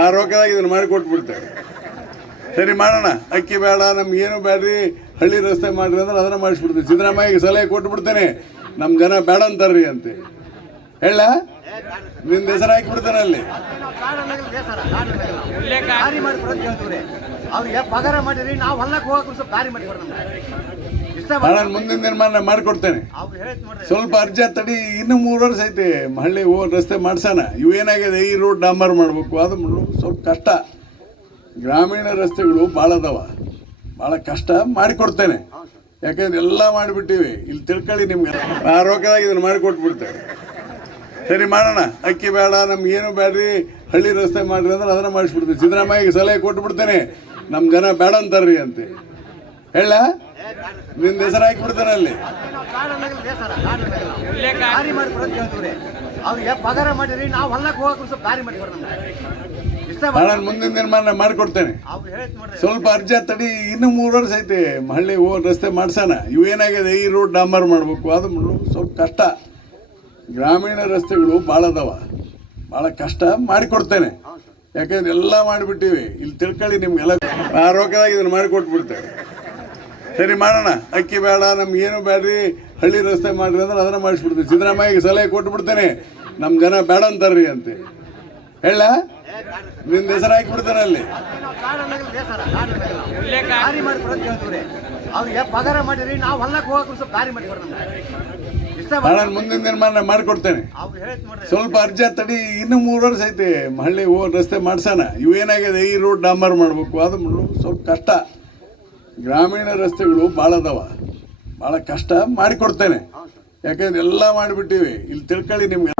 ಆ ರೊಕ್ಕದಾಗ ಇದನ್ನು ಮಾಡಿ ಕೊಟ್ಬಿಡ್ತೇವೆ. ಸರಿ ಮಾಡೋಣ, ಅಕ್ಕಿ ಬೇಡ ನಮ್ಗೇನು ಬೇಡ್ರಿ, ಹಳ್ಳಿ ರಸ್ತೆ ಮಾಡಿರಿ ಅಂದ್ರೆ ಅದನ್ನು ಮಾಡಿಸ್ಬಿಡ್ತೀನಿ. ಸಿದ್ದರಾಮಯ್ಯಗೆ ಸಲಹೆ ಕೊಟ್ಬಿಡ್ತೇನೆ, ನಮ್ಮ ಜನ ಬೇಡ ಅಂತಾರ್ರಿ ಅಂತ ಹೇಳ. ನಿನ್ನ ಹೆಸರು ಹಾಕಿಬಿಡ್ತಾನೆ ಅಲ್ಲಿ. ನಾನು ಮುಂದಿನ ದಿನ ಮಾಡಿಕೊಡ್ತೇನೆ. ಸ್ವಲ್ಪ ಅರ್ಜಿ ತಡಿ, ಇನ್ನೂ 3 ವರ್ಷ ಐತಿ ಹಳ್ಳಿ ರಸ್ತೆ ಮಾಡ್ಸೋಣ. ಇವೇನಾಗಿದೆ, ಈ ರೋಡ್ ಡಾಂಬರ್ ಮಾಡಬೇಕು, ಅದು ಸ್ವಲ್ಪ ಕಷ್ಟ. ಗ್ರಾಮೀಣ ರಸ್ತೆಗಳು ಭಾಳ ಅದಾವ, ಭಾಳ ಕಷ್ಟ. ಮಾಡಿಕೊಡ್ತೇನೆ, ಯಾಕಂದ್ರೆ ಎಲ್ಲ ಮಾಡಿಬಿಟ್ಟಿವಿ. ಇಲ್ಲಿ ತಿಳ್ಕೊಳ್ಳಿ, ನಿಮ್ಗೆ ಆ ರೊಕ್ಕದಾಗ ಇದನ್ನು ಮಾಡಿಕೊಟ್ಬಿಡ್ತೇವೆ. ಸರಿ ಮಾಡೋಣ, ಅಕ್ಕಿ ಬೇಡ ನಮ್ಗೇನು ಬೇಡ್ರಿ, ಹಳ್ಳಿ ರಸ್ತೆ ಮಾಡಿರಿ ಅಂದ್ರೆ ಅದನ್ನು ಮಾಡಿಸ್ಬಿಡ್ತೀನಿ. ಸಿದ್ದರಾಮಯ್ಯಗೆ ಸಲಹೆ ಕೊಟ್ಬಿಡ್ತೇನೆ, ನಮ್ಮ ಜನ ಬೇಡ ಅಂತಾರ್ರಿ ಅಂತ ಹೇಳ. ನಿನ್ನ ಹೆಸರು ಹಾಕಿಬಿಡ್ತಾನೆ ಅಲ್ಲಿ. ನಾನು ಮುಂದಿನ ದಿನ ಮಾಡಿಕೊಡ್ತೇನೆ. ಸ್ವಲ್ಪ ಅರ್ಜಿ ತಡಿ, ಇನ್ನೂ 3 ವರ್ಷ ಐತಿ ಹಳ್ಳಿ ರಸ್ತೆ ಮಾಡ್ಸೋಣ. ಇವೇನಾಗಿದೆ, ಈ ರೋಡ್ ಡಾಂಬರ್ ಮಾಡಬೇಕು, ಅದು ಸ್ವಲ್ಪ ಕಷ್ಟ. ಗ್ರಾಮೀಣ ರಸ್ತೆಗಳು ಭಾಳ ಅದಾವ, ಭಾಳ ಕಷ್ಟ. ಮಾಡಿಕೊಡ್ತೇನೆ, ಯಾಕಂದ್ರೆ ಎಲ್ಲ ಮಾಡಿಬಿಟ್ಟಿವಿ. ಇಲ್ಲಿ ತಿಳ್ಕೊಳ್ಳಿ, ನಿಮ್ಗೆಲ್ಲ ಆ ರೊಕ್ಕದಾಗ ಇದನ್ನು ಮಾಡಿಕೊಟ್ಬಿಡ್ತೇವೆ. ಸರಿ ಮಾಡೋಣ, ಅಕ್ಕಿ ಬೇಡ ನಮ್ಗೇನು ಬೇಡ್ರಿ, ಹಳ್ಳಿ ರಸ್ತೆ ಮಾಡಿರಿ ಅಂದ್ರೆ ಅದನ್ನು ಮಾಡಿಸ್ಬಿಡ್ತೀನಿ. ಸಿದ್ದರಾಮಯ್ಯಗೆ ಸಲಹೆ ಕೊಟ್ಬಿಡ್ತೇನೆ, ನಮ್ಮ ಜನ ಬೇಡ ಅಂತಾರ್ರಿ ಅಂತ ಹೇಳ. ನಿನ್ನ ಹೆಸರು ಹಾಕಿಬಿಡ್ತಾನೆ ಅಲ್ಲಿ. ನಾನು ಮುಂದಿನ ದಿನ ಮಾಡಿಕೊಡ್ತೇನೆ. ಸ್ವಲ್ಪ ಅರ್ಜಿ ತಡಿ, ಇನ್ನೂ 3 ವರ್ಷ ಐತಿ ಹಳ್ಳಿ ರಸ್ತೆ ಮಾಡ್ಸೋಣ. ಇವೇನಾಗಿದೆ, ಈ ರೋಡ್ ಡಾಂಬರ್ ಮಾಡಬೇಕು, ಅದು ಸ್ವಲ್ಪ ಕಷ್ಟ. ಗ್ರಾಮೀಣ ರಸ್ತೆಗಳು ಭಾಳ ಅದಾವ, ಭಾಳ ಕಷ್ಟ. ಮಾಡಿಕೊಡ್ತೇನೆ, ಯಾಕಂದ್ರೆ ಎಲ್ಲ ಮಾಡಿಬಿಟ್ಟಿವಿ. ಇಲ್ಲಿ ತಿಳ್ಕೊಳ್ಳಿ, ನಿಮ್ಗೆ